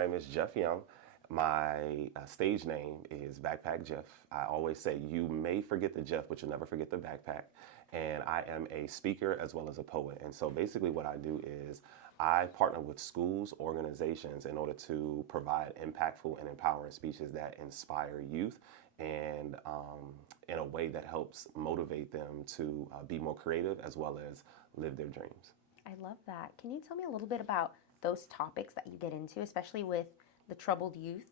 name is Jeff Young. My stage name is Backpack Jeff. I always say you may forget the Jeff, but you'll never forget the backpack. And I am a speaker as well as a poet. And so basically what I do is I partner with schools, organizations in order to provide impactful and empowering speeches that inspire youth and in a way that helps motivate them to be more creative as well as live their dreams. I love that. Can you tell me a little bit about those topics that you get into, especially with the troubled youth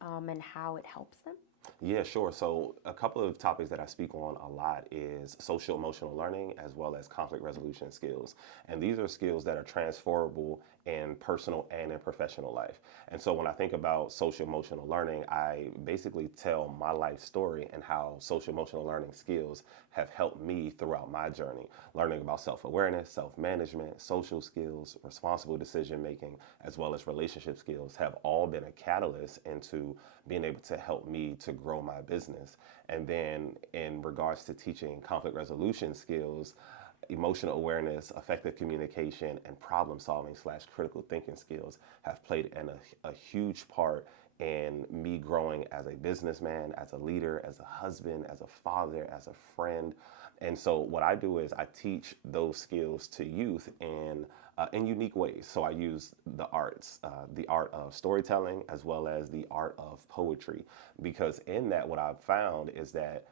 and how it helps them? Yeah, sure. So a couple of topics that I speak on a lot is social emotional learning as well as conflict resolution skills. And these are skills that are transferable in personal and in professional life. And so when I think about social emotional learning, I basically tell my life story and how social emotional learning skills have helped me throughout my journey, learning about self-awareness, self-management, social skills, responsible decision making, as well as relationship skills have all been a catalyst into being able to help me to grow my business. And then in regards to teaching conflict resolution skills, emotional awareness, effective communication, and problem solving / critical thinking skills have played a huge part in me growing as a businessman, as a leader, as a husband, as a father, as a friend. And so what I do is I teach those skills to youth in unique ways. So I use the arts, the art of storytelling as well as the art of poetry, because in that what I've found is that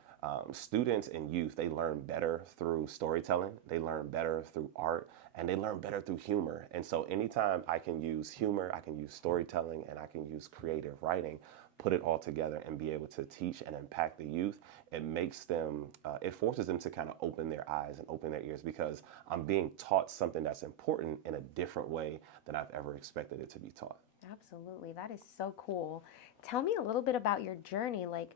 students and youth, they learn better through storytelling, they learn better through art, and they learn better through humor. And so anytime I can use humor, I can use storytelling, and I can use creative writing, put it all together and be able to teach and impact the youth, it makes them, it forces them to kind of open their eyes and open their ears, because I'm being taught something that's important in a different way than I've ever expected it to be taught. Absolutely. That is so cool. Tell me a little bit about your journey. Like,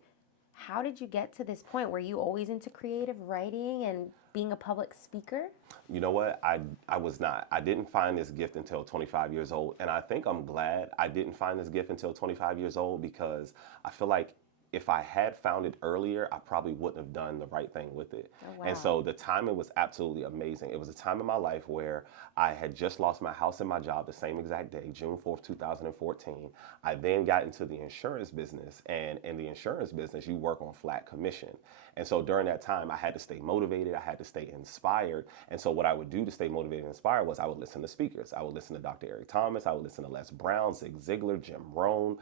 how did you get to this point? Were you always into creative writing and being a public speaker? You know what? I was not. I didn't find this gift until 25 years old. And I think I'm glad I didn't find this gift until 25 years old, because I feel like if I had found it earlier, I probably wouldn't have done the right thing with it. Oh, wow. And so the timing was absolutely amazing. It was a time in my life where I had just lost my house and my job the same exact day, June 4th, 2014. I then got into the insurance business, and in the insurance business, you work on flat commission. And so during that time, I had to stay motivated, I had to stay inspired. And so what I would do to stay motivated and inspired was I would listen to speakers. I would listen to Dr. Eric Thomas, I would listen to Les Brown, Zig Ziglar, Jim Rohn,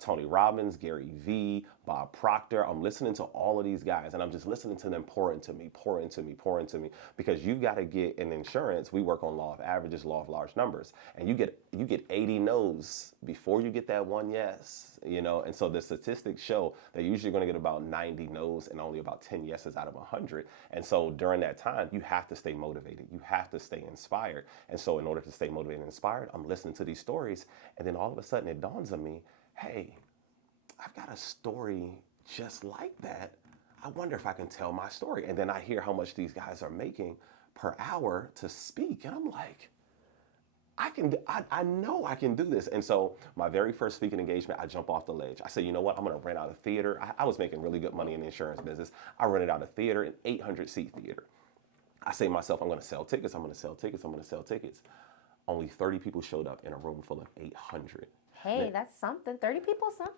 Tony Robbins, Gary Vee, Bob Proctor. I'm listening to all of these guys, and I'm just listening to them pour into me, pour into me, pour into me, because you've got to get in insurance. We work on law of averages, law of large numbers, and you get 80 no's before you get that one yes, you know. And so the statistics show that usually going to get about 90 no's and only about 10 yeses out of 100. And so during that time, you have to stay motivated. You have to stay inspired. And so in order to stay motivated and inspired, I'm listening to these stories, and then all of a sudden it dawns on me, hey, I've got a story just like that. I wonder if I can tell my story. And then I hear how much these guys are making per hour to speak. And I'm like, I know I can do this. And so my very first speaking engagement, I jump off the ledge. I say, you know what? I'm going to rent out a theater. I was making really good money in the insurance business. I rented out a theater, an 800-seat theater. I say to myself, I'm going to sell tickets. I'm going to sell tickets. I'm going to sell tickets. Only 30 people showed up in a room full of 800. Hey, that's something. 30 people, something.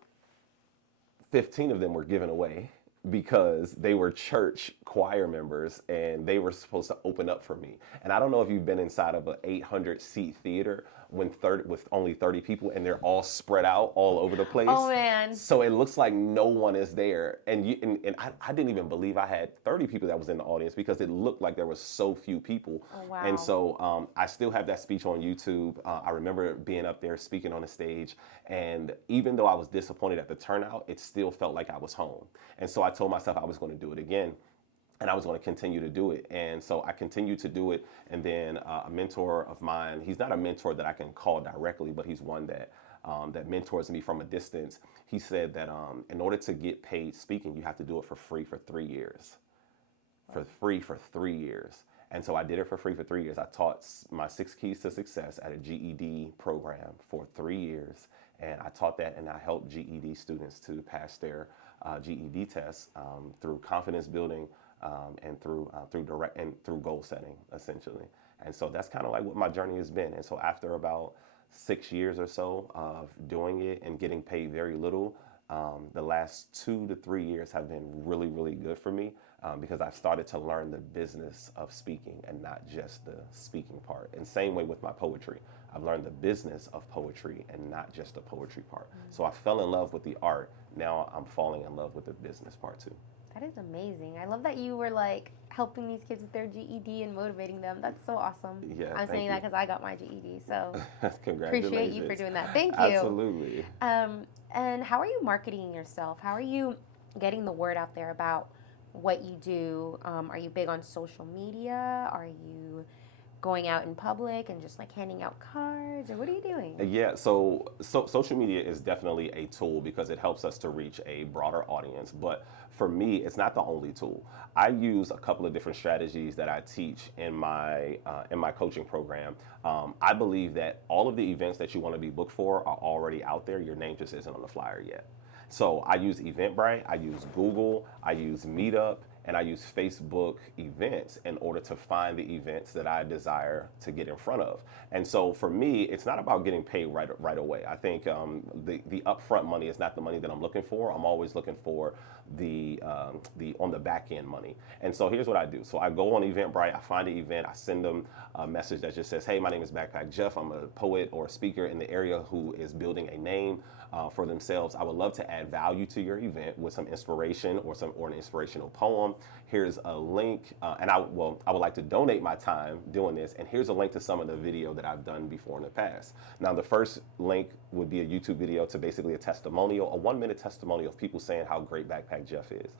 15 of them were given away because they were church choir members and they were supposed to open up for me. And I don't know if you've been inside of an 800-seat theater with only 30 people and they're all spread out all over the place. Oh, man. So it looks like no one is there. And I didn't even believe I had 30 people that was in the audience because it looked like there was so few people. Oh, wow. And so I still have that speech on YouTube. I remember being up there speaking on the stage. And even though I was disappointed at the turnout, it still felt like I was home. And so I told myself I was going to do it again. And I was going to continue to do it. And so I continued to do it. And then a mentor of mine, he's not a mentor that I can call directly, but he's one that that mentors me from a distance. He said that in order to get paid speaking, you have to do it for free for 3 years. For free for 3 years. And so I did it for free for 3 years. I taught my 6 keys to success at a GED program for 3 years. And I taught that, and I helped GED students to pass their GED tests through confidence building, and through goal setting, essentially. And so that's kind of like what my journey has been. And so after about 6 years or so of doing it and getting paid very little. The last 2 to 3 years have been really, really good for me because I've started to learn the business of speaking and not just the speaking part. And same way with my poetry. I've learned the business of poetry and not just the poetry part. So I fell in love with the art. Now I'm falling in love with the business part too. That is amazing. I love that you were like helping these kids with their GED and motivating them. That's so awesome. Yeah, I'm saying that because I got my GED, so Congratulations. appreciate you for doing that. Thank you. Absolutely. And how are you marketing yourself? How are you getting the word out there about what you do? Are you big on social media? Are you going out in public and just like handing out cards, or what are you doing? Yeah, so social media is definitely a tool because it helps us to reach a broader audience. But for me, it's not the only tool. I use a couple of different strategies that I teach in my coaching program. I believe that all of the events that you want to be booked for are already out there. Your name just isn't on the flyer yet. So I use Eventbrite, I use Google, I use Meetup, and I use Facebook events in order to find the events that I desire to get in front of. And so for me, it's not about getting paid right away. I think the upfront money is not the money that I'm looking for. I'm always looking for the on the back end money. And so here's what I do. So I go on Eventbrite, I find an event, I send them a message that just says, hey, my name is Backpack Jeff. I'm a poet or a speaker in the area who is building a name for themselves. I would love to add value to your event with some inspiration or an inspirational poem. Here's a link, and I would like to donate my time doing this. And here's a link to some of the video that I've done before in the past. Now, the first link would be a YouTube video to basically a testimonial, a 1-minute testimonial of people saying how great Backpack Jeff is.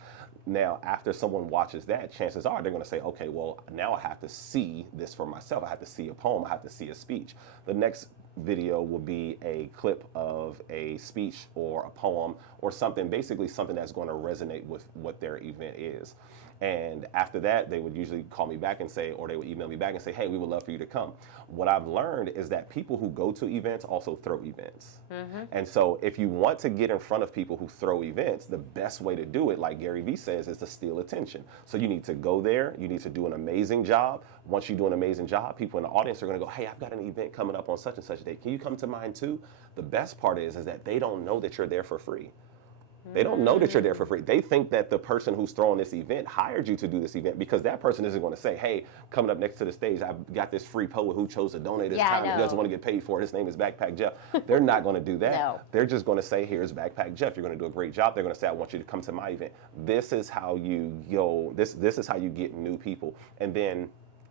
Now, after someone watches that, chances are they're going to say, okay, well, now I have to see this for myself. I have to see a poem. I have to see a speech. The next video will be a clip of a speech or a poem or something, basically something that's going to resonate with what their event is. And after that, they would usually call me back and say, or they would email me back and say, hey, we would love for you to come. What I've learned is that people who go to events also throw events. And so if you want to get in front of people who throw events, the best way to do it, like Gary Vee says, is to steal attention. So you need to go there. You need to do an amazing job. Once you do an amazing job, people in the audience are going to go, hey, I've got an event coming up on such and such a day. Can you come to mine too? The best part is that they don't know that you're there for free. They don't know that you're there for free. They think that the person who's throwing this event hired you to do this event, because that person isn't going to say, hey, coming up next to the stage, I've got this free poet who chose to donate his time. He doesn't want to get paid for it. His name is Backpack Jeff. They're not going to do that. No. They're just going to say, here's Backpack Jeff. You're going to do a great job. They're going to say, I want you to come to my event. This is how you go. This is how you get new people. And then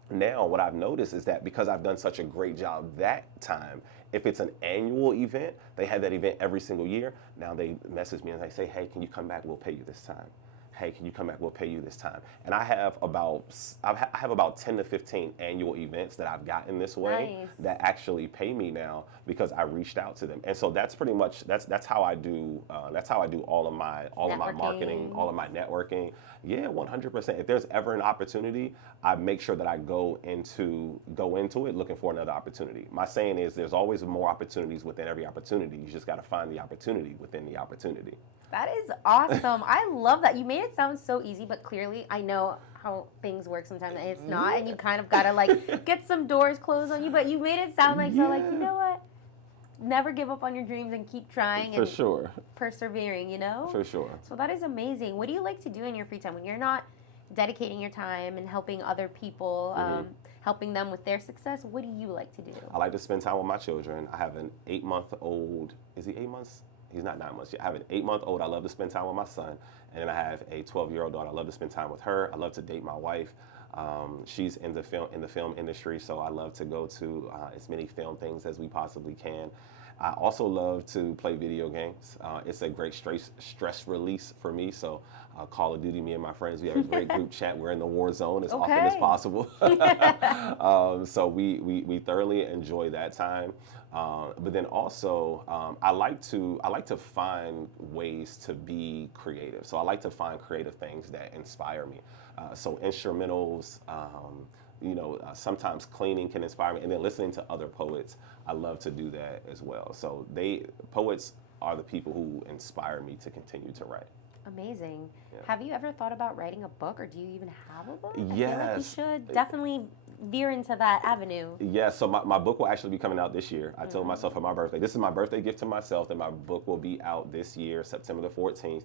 now what I've noticed is that because I've done such a great job that time, if it's an annual event, they have that event every single year. Now they message me and they say, hey, can you come back? We'll pay you this time. Hey, can you come back? We'll pay you this time. And I have about 10 to 15 annual events that I've gotten this way that actually pay me now because I reached out to them. And so that's pretty much that's how I do all of my marketing, all of my networking. Yeah, 100%. If there's ever an opportunity, I make sure that I go into it looking for another opportunity. My saying is there's always more opportunities within every opportunity. You just got to find the opportunity within the opportunity. That is awesome. I love that. You made it sound so easy, but clearly I know how things work sometimes and it's not, and you kind of got to like get some doors closed on you, but you made it sound like so like, you know what? Never give up on your dreams and keep trying and persevering, you know? For sure. So that is amazing. What do you like to do in your free time when you're not dedicating your time and helping other people, helping them with their success? What do you like to do? I like to spend time with my children. I have an 8-month-old. Is he 8 months? He's not 9 months yet. I have an 8-month-old. I love to spend time with my son. And then I have a 12-year-old daughter. I love to spend time with her. I love to date my wife. She's in the film industry, so I love to go to as many film things as we possibly can. I also love to play video games. It's a great stress release for me. So Call of Duty, me and my friends, we have a great group chat. We're in the war zone as often as possible. So we thoroughly enjoy that time. But then also, I like to find ways to be creative. So I like to find creative things that inspire me. So instrumentals, sometimes cleaning can inspire me, and then listening to other poets, I love to do that as well. So poets are the people who inspire me to continue to write. Amazing. Yeah. Have you ever thought about writing a book, or do you even have a book? Yes. I feel like you should definitely veer into that avenue? Yeah, so my book will actually be coming out this year. I told myself for my birthday, this is my birthday gift to myself, that my book will be out this year, September the 14th.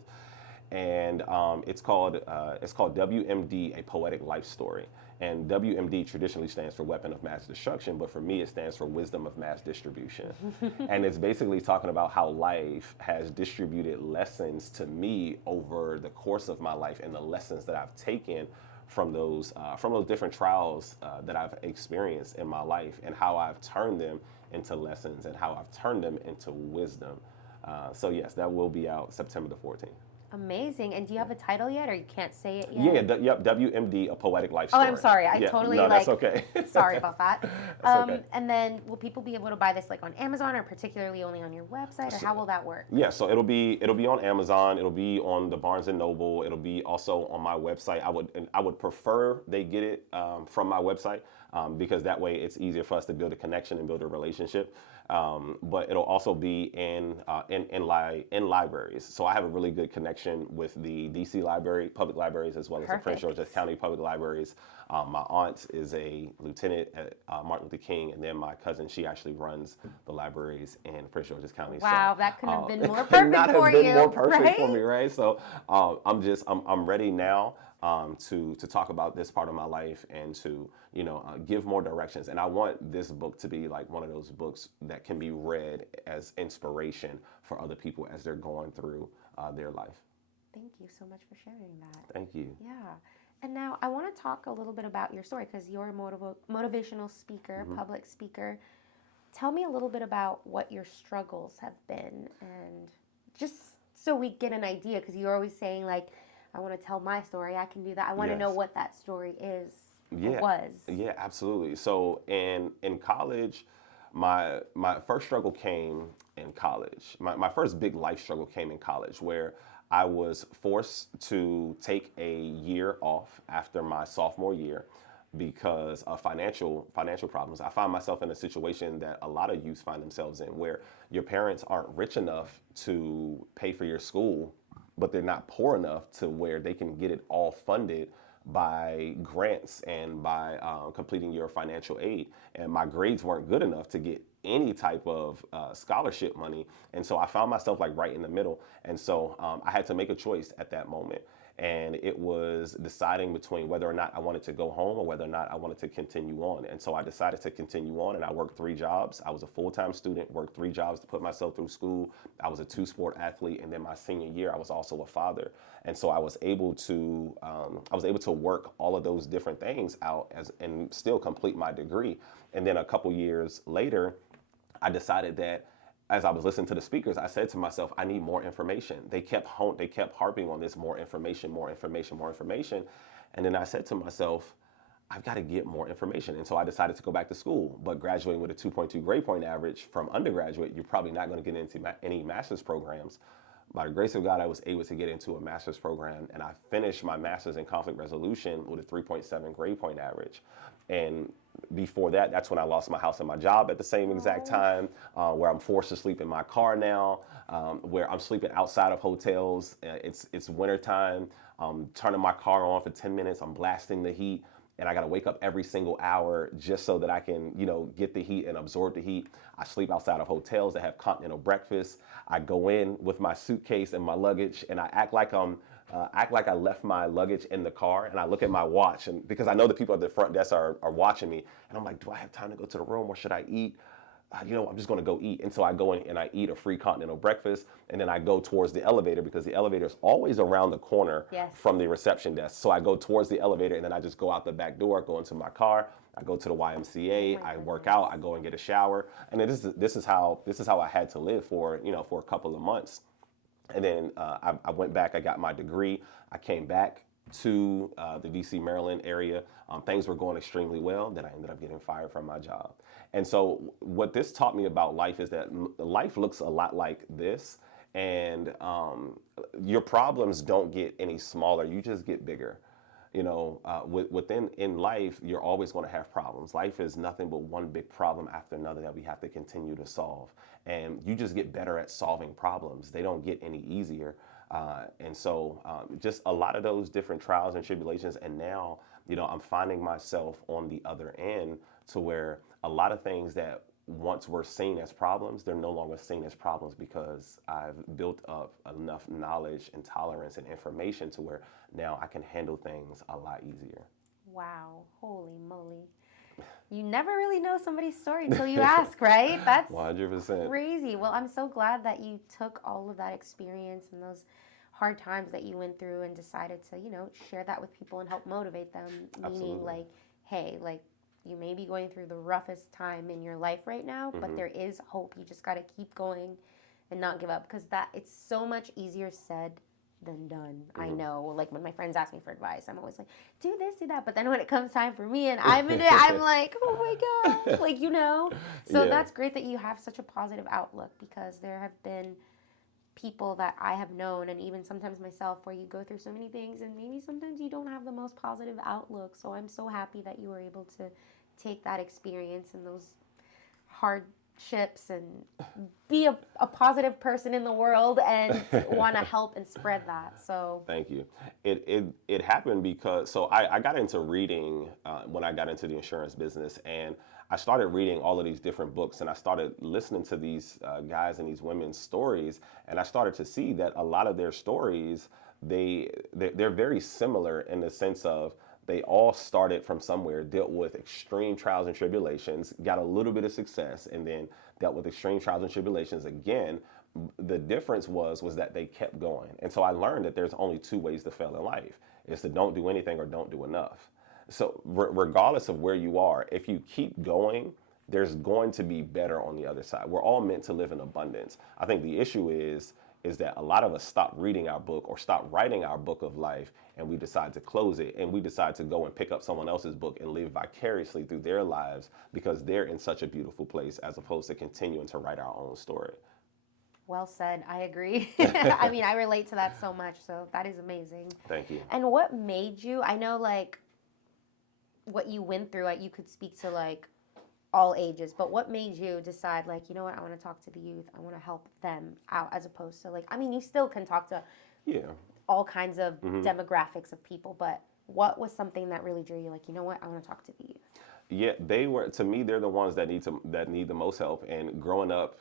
And it's called WMD, A Poetic Life Story. And WMD traditionally stands for Weapon of Mass Destruction, but for me it stands for Wisdom of Mass Distribution. And it's basically talking about how life has distributed lessons to me over the course of my life, and the lessons that I've taken from those different trials that I've experienced in my life, and how I've turned them into lessons, and how I've turned them into wisdom. So yes, that will be out September the 14th. Amazing. And do you have a title yet, or you can't say it Yeah, yet? yep, WMD, A Poetic Life Oh, Story. I'm sorry. I Yeah, totally no, that's okay. Sorry about that. That's okay. And then will people be able to buy this like on Amazon, or particularly only on your website, or how will that work? Yeah, so it'll be on Amazon. It'll be on the Barnes and Noble. It'll be also on my website. I would prefer they get it from my website, because that way it's easier for us to build a connection and build a relationship. But it'll also be in libraries. So I have a really good connection with the DC Library, public libraries, as well as the Prince George's County Public Libraries. My aunt is a lieutenant at Martin Luther King, and then my cousin, she actually runs the libraries in Prince George's County. Wow, so, that couldn't have been more could perfect not for have been you, more perfect right? for me, right? So I'm ready now to talk about this part of my life, and to give more directions. And I want this book to be like one of those books that can be read as inspiration for other people as they're going through their life. Thank you so much for sharing that. Thank you. Yeah. And now I want to talk a little bit about your story, because you're a motivational speaker, public speaker. Tell me a little bit about what your struggles have been, and just so we get an idea, because you're always saying like, I want to tell my story, I can do that. I want to know what that story is. Yeah, was. Yeah, absolutely. So in college, my first struggle came in college. My first big life struggle came in college, where I was forced to take a year off after my sophomore year because of financial problems. I found myself in a situation that a lot of youth find themselves in, where your parents aren't rich enough to pay for your school, but they're not poor enough to where they can get it all funded by grants and by completing your financial aid. And my grades weren't good enough to get any type of scholarship money. And so I found myself like right in the middle. And so I had to make a choice at that moment. And it was deciding between whether or not I wanted to go home, or whether or not I wanted to continue on. And so I decided to continue on, and I worked 3 jobs. I was a full-time student, worked 3 jobs to put myself through school. I was a 2-sport athlete, and then my senior year, I was also a father. And so I was able to work all of those different things out and still complete my degree. And then a couple years later, I decided that, as I was listening to the speakers, I said to myself, I need more information. They kept harping on this more information. And then I said to myself, I've got to get more information. And so I decided to go back to school. But graduating with a 2.2 grade point average from undergraduate, you're probably not going to get into any master's programs. By the grace of God, I was able to get into a master's program, and I finished my master's in conflict resolution with a 3.7 grade point average. And before that, that's when I lost my house and my job at the same exact time, where I'm forced to sleep in my car now, where I'm sleeping outside of hotels. It's wintertime. I'm turning my car on for 10 minutes. I'm blasting the heat, and I got to wake up every single hour just so that I can, get the heat and absorb the heat. I sleep outside of hotels that have continental breakfast. I go in with my suitcase and my luggage, and I act like I left my luggage in the car, and I look at my watch, and because I know the people at the front desk are watching me, and I'm like, do I have time to go to the room, or should I eat? I'm just going to go eat. And so I go in and I eat a free continental breakfast, and then I go towards the elevator, because the elevator is always around the corner from the reception desk. So I go towards the elevator, and then I just go out the back door, go into my car, I go to the YMCA, I work out, I go and get a shower. And then this is how I had to live for a couple of months. And then I went back, I got my degree, I came back to the DC, Maryland area. Things were going extremely well. Then I ended up getting fired from my job. And so what this taught me about life is that life looks a lot like this. And your problems don't get any smaller, you just get bigger. Within life, you're always going to have problems. Life is nothing but one big problem after another that we have to continue to solve. And you just get better at solving problems. They don't get any easier. And so just a lot of those different trials and tribulations. And now, I'm finding myself on the other end to where a lot of things that once were seen as problems, they're no longer seen as problems because I've built up enough knowledge and tolerance and information to where now I can handle things a lot easier. Wow, holy moly. You never really know somebody's story until you ask, right? That's 100%. crazy. Well, I'm so glad that you took all of that experience and those hard times that you went through and decided to, share that with people and help motivate them. Absolutely. Meaning, like, hey, like, you may be going through the roughest time in your life right now, but there is hope. You just got to keep going and not give up, because it's so much easier said than done. I know, like, when my friends ask me for advice, I'm always like, do this, do that. But then when it comes time for me and I'm in it, I'm like, oh my gosh, like, So Yeah. that's great that you have such a positive outlook, because there have been people that I have known, and even sometimes myself, where you go through so many things and maybe sometimes you don't have the most positive outlook. So I'm so happy that you were able to take that experience and those hardships and be a positive person in the world and want to help and spread that. So Thank you. It happened because I got into reading when I got into the insurance business, and I started reading all of these different books, and I started listening to these guys and these women's stories, and I started to see that a lot of their stories they're very similar in the sense of they all started from somewhere, dealt with extreme trials and tribulations, got a little bit of success, and then dealt with extreme trials and tribulations again. The difference was that they kept going. And so I learned that there's only two ways to fail in life. It's to don't do anything or don't do enough. So regardless of where you are, if you keep going, there's going to be better on the other side. We're all meant to live in abundance. I think the issue is that a lot of us stop reading our book or stop writing our book of life, and we decide to close it, and we decide to go and pick up someone else's book and live vicariously through their lives because they're in such a beautiful place, as opposed to continuing to write our own story. well said. I agree. I mean, I relate to that so much. So that is amazing. Thank you. And what made you, I know, like, what you went through, you could speak to, like, all ages, but what made you decide, like, you know what, I want to talk to the youth, I want to help them out, as opposed to, like, I mean, you still can talk to all kinds of demographics of people, but what was something that really drew you, like, you know what, I want to talk to the youth? Yeah, to me, they're the ones that need the most help. And growing up,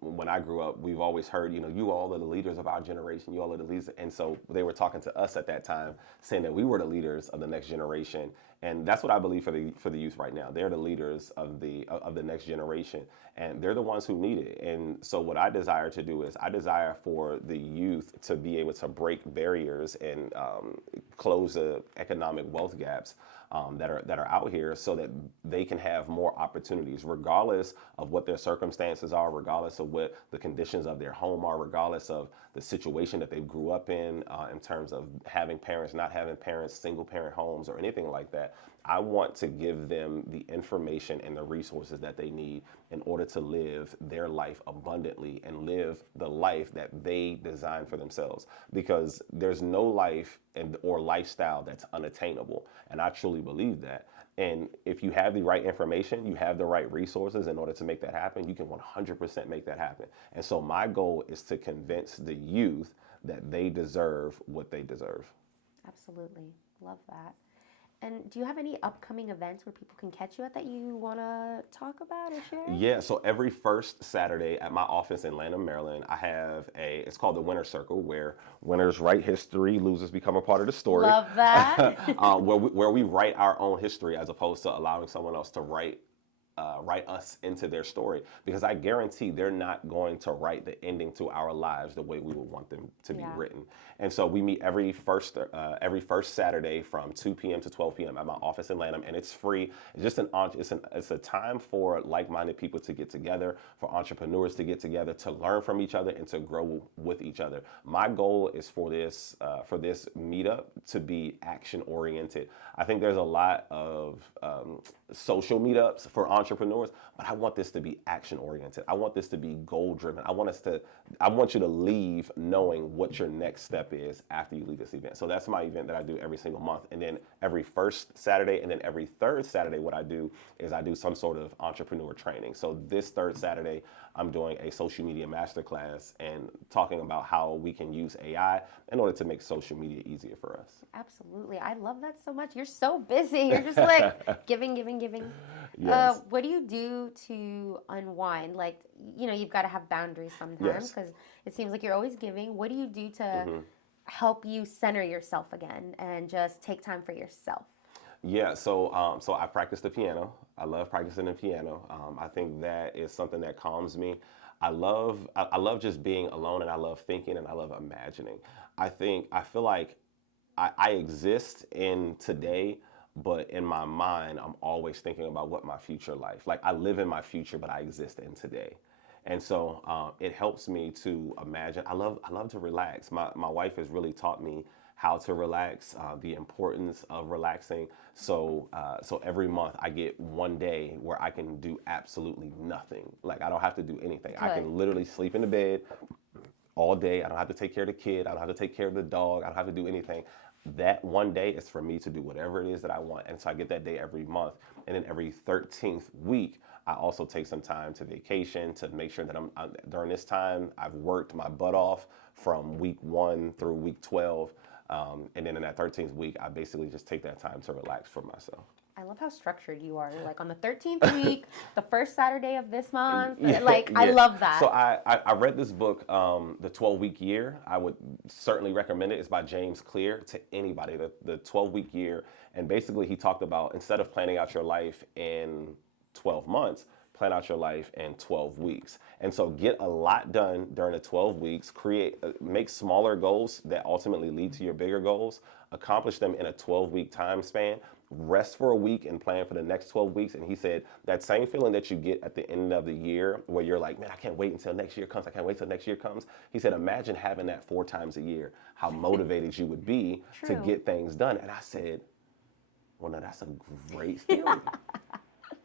when I grew up, we've always heard, you all are the leaders of our generation. You all are the leaders. And so they were talking to us at that time, saying that we were the leaders of the next generation. And that's what I believe for the youth right now. They're the leaders of the next generation, and they're the ones who need it. And so what I desire to do is I desire for the youth to be able to break barriers and close the economic wealth gaps that are out here, so that they can have more opportunities, regardless of what their circumstances are, regardless of what the conditions of their home are, regardless of the situation that they grew up in terms of having parents, not having parents, single parent homes, or anything like that. I want to give them the information and the resources that they need in order to live their life abundantly and live the life that they design for themselves. Because there's no life or lifestyle that's unattainable. And I truly believe that. And if you have the right information, you have the right resources in order to make that happen, you can 100% make that happen. And so my goal is to convince the youth that they deserve what they deserve. Absolutely. Love that. And do you have any upcoming events where people can catch you at that you want to talk about or share? Yeah, so every first Saturday at my office in Lanham, Maryland, I have it's called the Winner Circle, where winners write history, losers become a part of the story. Love that. where we write our own history, as opposed to allowing someone else to write us into their story, because I guarantee they're not going to write the ending to our lives the way we would want them to be written. And so we meet every first Saturday from 2 p.m. to 12 p.m. at my office in Lanham, and it's free. It's just it's a time for like-minded people to get together, for entrepreneurs to get together, to learn from each other and to grow with each other. My goal is for this meetup to be action-oriented. I think there's a lot of social meetups for entrepreneurs, but I want this to be action-oriented. I want this to be goal-driven. I want you to leave knowing what your next step is after you leave this event. So that's my event that I do every single month. And then every first Saturday and then every third Saturday, what I do is I do some sort of entrepreneur training. So this third Saturday, I'm doing a social media masterclass and talking about how we can use AI in order to make social media easier for us. Absolutely. I love that so much. You're so busy. You're just like giving, giving, giving. Yes. What do you do to unwind? Like, you've got to have boundaries sometimes Yes. because it seems like you're always giving. What do you do to hmm help you center yourself again and just take time for yourself? Yeah, so I practice the piano. I love practicing the piano. I think that is something that calms me. I love just being alone, and I love thinking, and I love imagining. I feel like I exist in today, but in my mind, I'm always thinking about what my future life. Like I live in my future, but I exist in today. And so it helps me to imagine. I love to relax. My wife has really taught me how to relax, the importance of relaxing. So every month I get one day where I can do absolutely nothing. Like I don't have to do anything. I Good. can literally sleep in the bed all day. I don't have to take care of the kid. I don't have to take care of the dog. I don't have to do anything. That one day is for me to do whatever it is that I want. And so I get that day every month. And then every 13th week, I also take some time to vacation to make sure that during this time, I've worked my butt off from week 1 through week 12. And then in that 13th week, I basically just take that time to relax for myself. I love how structured you are. Like on the 13th week, the first Saturday of this month. Yeah, I yeah. love that. So I read this book, The 12-Week Year. I would certainly recommend it. It's by James Clear to anybody, the 12-week year. And basically he talked about instead of planning out your life in 12 months, plan out your life in 12 weeks. And so get a lot done during the 12 weeks, make smaller goals that ultimately lead to your bigger goals, accomplish them in a 12-week time span, rest for a week and plan for the next 12 weeks. And he said that same feeling that you get at the end of the year where you're like, man, I can't wait until next year comes. I can't wait till next year comes. He said, imagine having that 4 times a year, how motivated you would be to get things done. And I said, well, now that's a great feeling.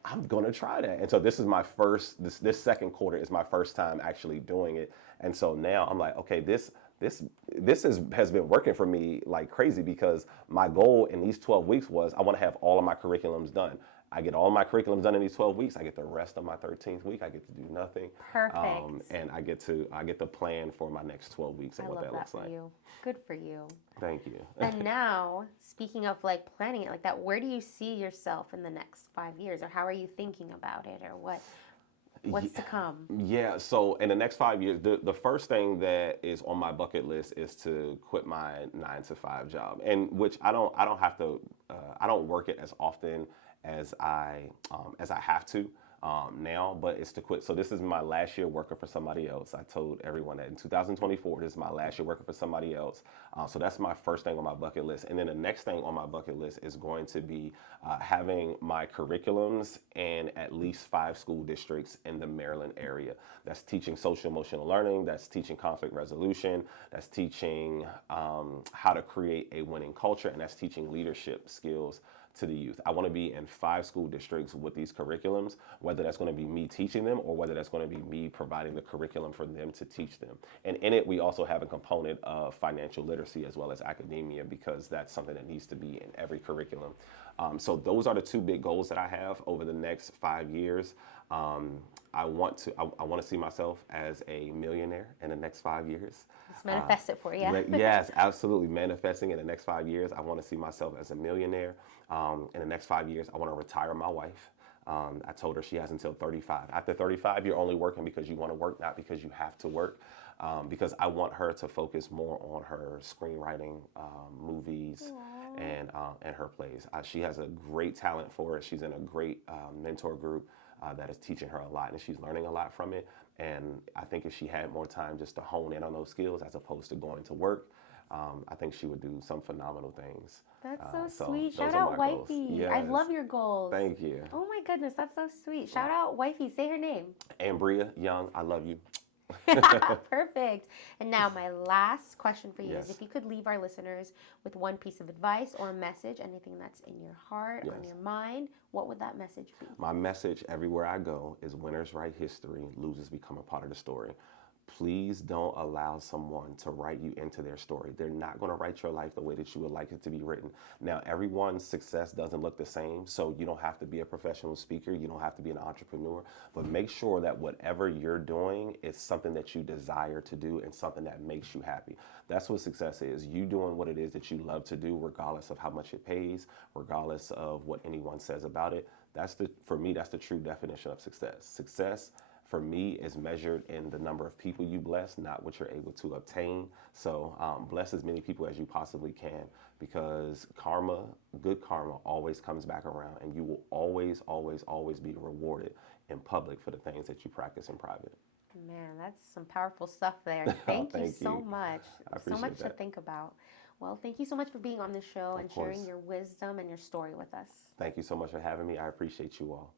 I'm gonna try that. And so this is my first. This second quarter is my first time actually doing it. And so now I'm like, okay, this has been working for me like crazy because my goal in these 12 weeks was I want to have all of my curriculums done. I get all my curriculums done in these 12 weeks. I get the rest of my 13th week. I get to do nothing. Perfect. And I get to plan for my next 12 weeks and what that looks like. You. Good for you. Thank you. And now, speaking of like planning it like that, where do you see yourself in the next 5 years, or how are you thinking about it, or what's to come? Yeah, so in the next 5 years, the first thing that is on my bucket list is to quit my 9-to-5 job, and which I don't have to, I don't work it as often as I have to now, but it's to quit. So this is my last year working for somebody else. I told everyone that in 2024, this is my last year working for somebody else. So that's my first thing on my bucket list. And then the next thing on my bucket list is going to be having my curriculums in at least 5 school districts in the Maryland area. That's teaching social emotional learning, that's teaching conflict resolution, that's teaching how to create a winning culture, and that's teaching leadership skills to the youth. I want to be in 5 school districts with these curriculums, whether that's going to be me teaching them or whether that's going to be me providing the curriculum for them to teach them. And in it, we also have a component of financial literacy as well as academia because that's something that needs to be in every curriculum. So those are the 2 big goals that I have over the next 5 years. I want to see myself as a millionaire in the next 5 years. Let's manifest it for you. Yes, absolutely. Manifesting in the next 5 years. I want to see myself as a millionaire. In the next 5 years, I want to retire my wife. I told her she has until 35. After 35, you're only working because you want to work, not because you have to work. Because I want her to focus more on her screenwriting, movies, and her plays. She has a great talent for it. She's in a great mentor group that is teaching her a lot, and she's learning a lot from it. And I think if she had more time just to hone in on those skills as opposed to going to work, I think she would do some phenomenal things. That's so sweet. Those Shout are out my goals. Wifey. Yes. I love your goals. Thank you. Oh my goodness, that's so sweet. Shout out Wifey. Say her name. Ambria Young, I love you. Perfect. And now my last question for you Yes. is if you could leave our listeners with one piece of advice or a message, anything that's in your heart, on your mind, what would that message be? My message everywhere I go is winners write history, losers become a part of the story. please don't allow someone to write you into their story. They're not going to write your life the way that you would like it to be written. Now, everyone's success doesn't look the same, so you don't have to be a professional speaker. You don't have to be an entrepreneur, but make sure that whatever you're doing is something that you desire to do and something that makes you happy. That's what success is. You doing what it is that you love to do, regardless of how much it pays, regardless of what anyone says about it. For me, that's the true definition of success. Success for me is measured in the number of people you bless, not what you're able to obtain. So bless as many people as you possibly can, because karma, good karma, always comes back around, and you will always, always, always be rewarded in public for the things that you practice in private. Man, that's some powerful stuff there. Thank you Thank so you. much. I So much appreciate to that. think about. Well, thank you so much for being on the show Of and sharing course. your wisdom and your story with us. Thank you so much for having me. I appreciate you all.